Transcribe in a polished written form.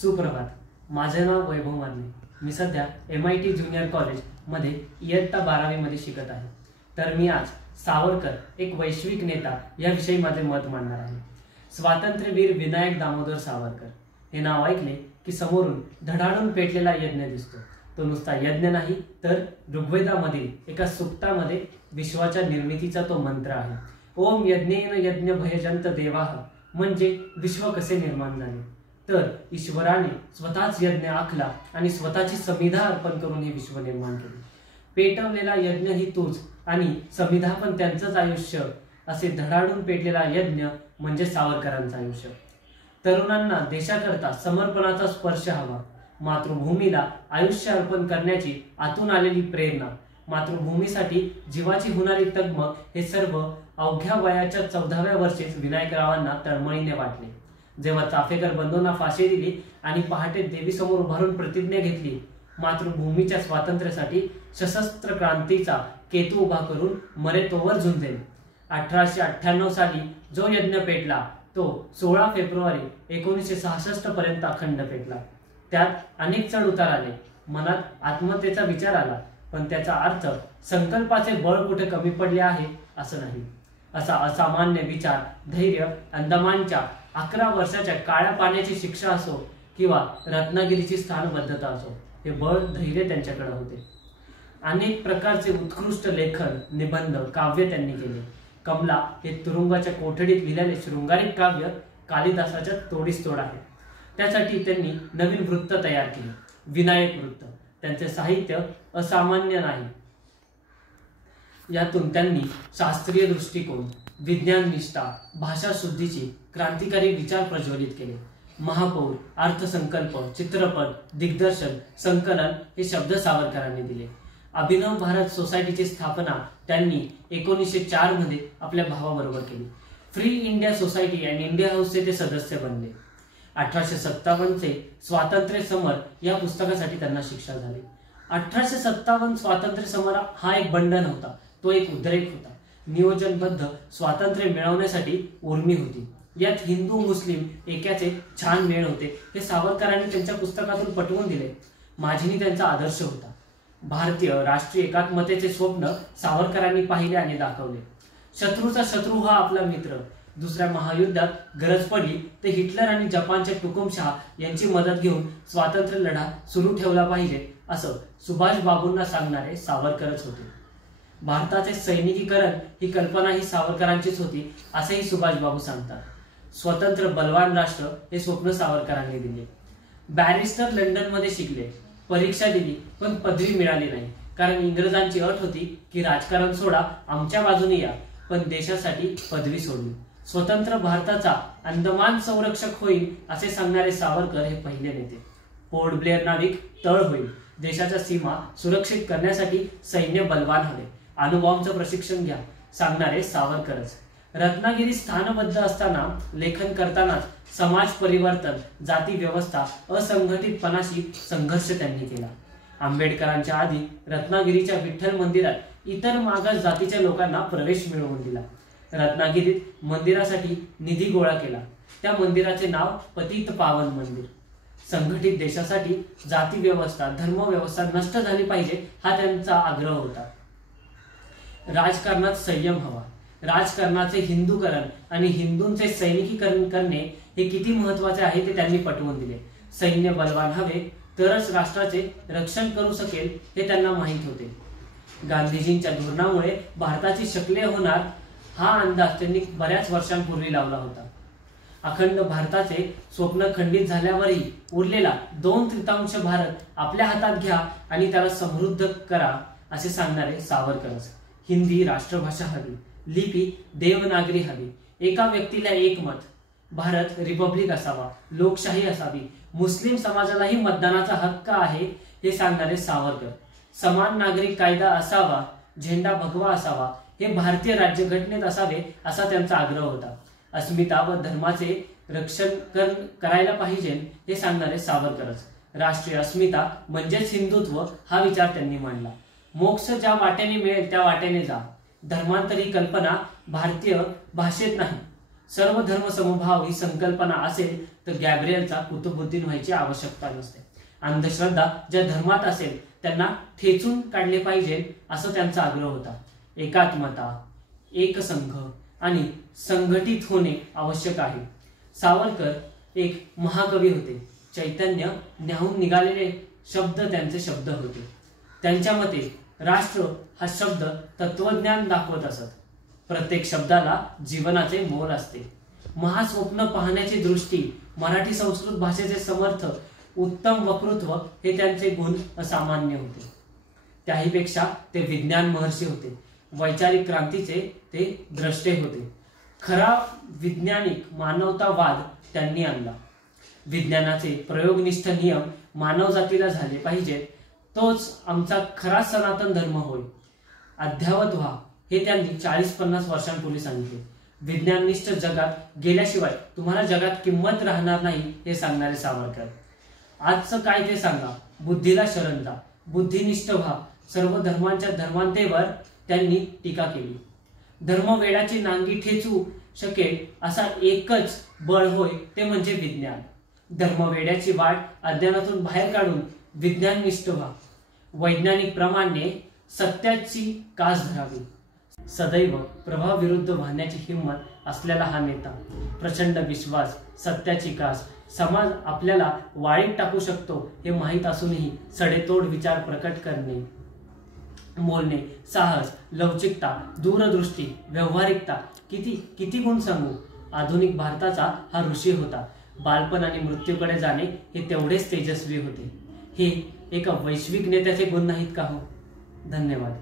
सुप्रभात. माझे नाव वैभव माने. मी सध्या MIT ज्युनियर कॉलेज मध्ये इयत्ता 12वी मध्ये शिकत आहे. तर मी आज सावरकर एक वैश्विक नेता याविषयी माझे मत मांडणार आहे. स्वातंत्र्यवीर विनायक दामोदर सावरकर हे नाव ऐकले की समोरून धडाडून पेटलेला यज्ञ दिसतो. तो नुसता यज्ञ नाही तर ऋग्वेदामधील एका सूक्तामध्ये विश्वाच्या निर्मितीचा तो मंत्र आहे. ओम यज्ञेन यज्ञ भयजंत देवाः, म्हणजे विश्व कसे निर्माण झाले तर ईश्वराने स्वतःच यज्ञ आखला आणि स्वतःची समिधा अर्पण करून हे विश्व निर्माण केले. पेटवलेला यज्ञ ही तूच आणि समिधा पण त्यांचंच आयुष्य, असे धडाडून पेटलेला यज्ञ म्हणजे सावरकरांचं आयुष्य. तरुणांना देशाकरता समर्पणाचा स्पर्श हवा. मातृभूमीला आयुष्य अर्पण करण्याची आतून आलेली प्रेरणा, मातृभूमीसाठी जीवाची होणारी तगमग, हे सर्व अवघ्या वयाच्या 14व्या वर्षीच विनायकरावांना तळमळीने वाटले. जेव्हा चाफेकर बंधूंना फाशी दिली आणि पहाटे देवीसमोर उभारून प्रतिज्ञा घेतली, मातृभूमीच्या स्वातंत्र्यासाठी सशस्त्र क्रांतीचा केतू उभा करून मरे तोवर झुंजेल. 1898 साली जो यज्ञ पेटला तो 16 फेब्रुवारी 1966 पर्यंत अखंड पेटला. त्यात अनेक चढ उतार आले. मनात आत्महत्येचा विचार आला, पण त्याचा अर्थ संकल्पाचे बळ कुठे कमी पडले आहे असं नाही. असा असामान्य विचार, धैर्य, अंदमानच्या 11 वर्षाच्या काळ्या पाण्याची शिक्षा असो किंवा रत्नागिरीची स्थानबद्धता असो, हे बळ, धैर्य त्यांच्याकडे होते. अनेक प्रकारचे उत्कृष्ट लेखन, निबंध, काव्य त्यांनी केले. कमला हे तुरुंगाच्या कोठडीत लिहिलेले शृंगारिक काव्य कालिदासाच्या तोडीस तोड आहे. त्यासाठी त्यांनी नवीन वृत्त तयार केले, विनायक वृत्त. त्यांचे साहित्य असामान्य नाही. यातून त्यांनी शास्त्रीय दृष्टिकोन, विज्ञान निष्ठा, भाषा शुद्धीची क्रांतिकारी विचार प्रज्वलित केले. महापौर, अर्थसंकल्प, चित्रपट, दिग्दर्शन, संकलन हे शब्द सावरकरांनी दिले. अभिनव भारत सोसायटीची स्थापना त्यांनी 1904 मध्ये आपल्या भावाबरोबर केली. फ्री इंडिया सोसायटी आणि इंडिया हाऊसचे ते सदस्य बनले. 1857 चे स्वातंत्र्य समर या पुस्तकासाठी त्यांना शिक्षा झाली. 1857 स्वातंत्र्य समर हा एक बंड नव्हता, तो एक उद्रेक होता. नियोजनबद्ध स्वातंत्र्य मिळवण्यासाठी उर्मी होती. यात हिंदू मुस्लिम एकाचे छान मेळ होते, हे सावरकरांनी त्यांच्या पुस्तकातून पटवून दिले. माझीनी त्यांचा आदर्श होता. भारतीय राष्ट्रीय एकात्मतेचे स्वप्न सावरकरांनी पाहिले आणि दाखवले. शत्रूचा शत्रू हा आपला मित्र. दुसऱ्या महायुद्धात गरज पडली तर हिटलर आणि जपानचे हुकुमशहा यांची मदत घेऊन स्वातंत्र्य लढा सुरू ठेवला पाहिजे, असं सुभाष बाबूंना सांगणारे सावरकरच होते. भारताचे सैनिकीकरण ही कल्पना ही सावरकरांचीच होती, असेही सुभाष बाबू सांगतात. स्वतंत्र बलवान राष्ट्र हे स्वप्न सावरकरांनी दिले. बॅरिस्टर लंडन मध्ये शिकले, परीक्षा दिली, पण पदवी मिळाली नाही. कारण इंग्रजांची अट होती की राजकारण सोडा, आमच्या बाजूने या, पण देशासाठी पदवी सोडली. स्वतंत्र भारताचा अंदमान संरक्षक होईल असे सांगणारे सावरकर हे पहिले नेते. पोर्ट ब्लेअर नाविक तळ होईल. देशाच्या सीमा सुरक्षित करण्यासाठी सैन्य बलवान हवे. अणुबॉम्बचं प्रशिक्षण घ्या, सांगणारे सावरकरच. रत्नागिरी स्थानबद्ध असताना, लेखन करतानाच समाज परिवर्तन, जाती व्यवस्था, असंघटितपणाशी संघर्ष त्यांनी केला. आंबेडकरांच्या आधी रत्नागिरीच्या विठ्ठल मंदिरात इतर मागास जातीच्या लोकांना प्रवेश मिळवून दिला. रत्नागिरीत मंदिरासाठी निधी गोळा केला. त्या मंदिराचे नाव पतित पावन मंदिर. संघटित देशासाठी जाती व्यवस्था, धर्मव्यवस्था नष्ट झाली पाहिजे, हा त्यांचा आग्रह होता. राजकारणात संयम हवा. राजकारणाचे हिंदूकरण आणि हिंदूंचे सैनिकीकरण करणे हे किती महत्वाचे आहे ते त्यांनी पटवून दिले. सैन्य बलवान हवे तरच राष्ट्राचे रक्षण करू शकेल, हे त्यांना माहीत होते. गांधीजींच्या धोरणामुळे भारताची शकले होणार, हा अंदाज त्यांनी बऱ्याच वर्षांपूर्वी लावला होता. अखंड भारताचे स्वप्न खंडित झाल्यावरही उरलेला 2/3 भारत आपल्या हातात घ्या आणि त्याला समृद्ध करा, असे सांगणारे सावरकरच. हिंदी राष्ट्रभाषा हवी, लिपी देवनागरी हवी, एका व्यक्तीला एक मत, भारत रिपब्लिक असावा, लोकशाही असावी, मुस्लिम समाजालाही मतदानाचा हक्क आहे, हे सांगणारे सावरकर. समान नागरिक कायदा असावा, झेंडा भगवा असावा, हे भारतीय राज्यघटनेत असावे, असा त्यांचा आग्रह होता. अस्मिता व धर्माचे रक्षण करायला पाहिजे, हे सांगणारे सावरकरच. राष्ट्रीय अस्मिता म्हणजेच हिंदुत्व, हा विचार त्यांनी मांडला. मोक्ष ज्या वाटेने मिळेल त्या वाटेने जा. धर्मांतर ही कल्पना भारतीय भाषेत नाही, सर्व धर्म समभाव ही संकल्पना असेल तर गॅब्रिएलचा कुतुबुद्दीन व्हायची आवश्यकता नसते. अंधश्रद्धा ज्या धर्मात असेल त्यांना ठेचून काढले पाहिजे असं त्यांचा आग्रह होता. एकात्मता, एकसंघ आणि संघटित होणे आवश्यक आहे. सावरकर एक महाकवी होते. चैतन्य न्याहून निघालेले शब्द त्यांचे शब्द होते. त्यांच्या मते राष्ट्र हा शब्द तत्वज्ञान दाखवत असत. प्रत्येक शब्दाला जीवनाचे मोल असते. महास्वप्न पाहण्याची दृष्टी, मराठी संस्कृत भाषेचे समर्थ, उत्तम वक्तृत्व हे त्यांचे गुण असामान्य होते. त्याहीपेक्षा ते विज्ञान महर्षी होते. वैचारिक क्रांतीचे ते द्रष्टे होते. खरा वैज्ञानिक मानवतावाद त्यांनी आणला. विज्ञानाचे प्रयोगनिष्ठ नियम मानवजातीला झाले पाहिजेत, तोच आमचा खरा सनातन धर्म होय. अद्यावत व्हा हे त्यांनी 40-50 वर्षांपूर्वी सांगितले. विज्ञाननिष्ठ जगात गेल्याशिवाय तुम्हाला जगात किंमत राहणार नाही हे सांगणारे सावरकर. आजचं काय ते सांगा, बुद्धीला शरण जा, बुद्धिनिष्ठ व्हा. सर्व धर्मांच्या धर्मांतेवर त्यांनी टीका केली. धर्मवेडाची नांगी ठेचू शकेल असा एकच बळ होय ते म्हणजे विज्ञान. धर्मवेड्याची वाट अज्ञानातून बाहेर काढून विज्ञाननिष्ठ व्हा. वैज्ञानिक प्रमाणे सत्याची कास धरावी. सदैव प्रभाविरुद्ध वाहण्याची हिंमत असलेला हा नेता, प्रचंड विश्वास, सत्याची कास. समाज आपल्याला वाळीत टाकू शकतो हे माहीत असूनही सडेतोड विचार प्रकट करणे, बोलणे, साहस, लवचिकता, दूरदृष्टी, व्यावहारिकता, किती किती गुण सांगू. आधुनिक भारताचा हा ऋषी होता. बालपण आणि मृत्यूकडे जाणे हे तेवढेच तेजस्वी होते. हे एका वैश्विक नेत्याचे गुण नाहीत का हो? धन्यवाद.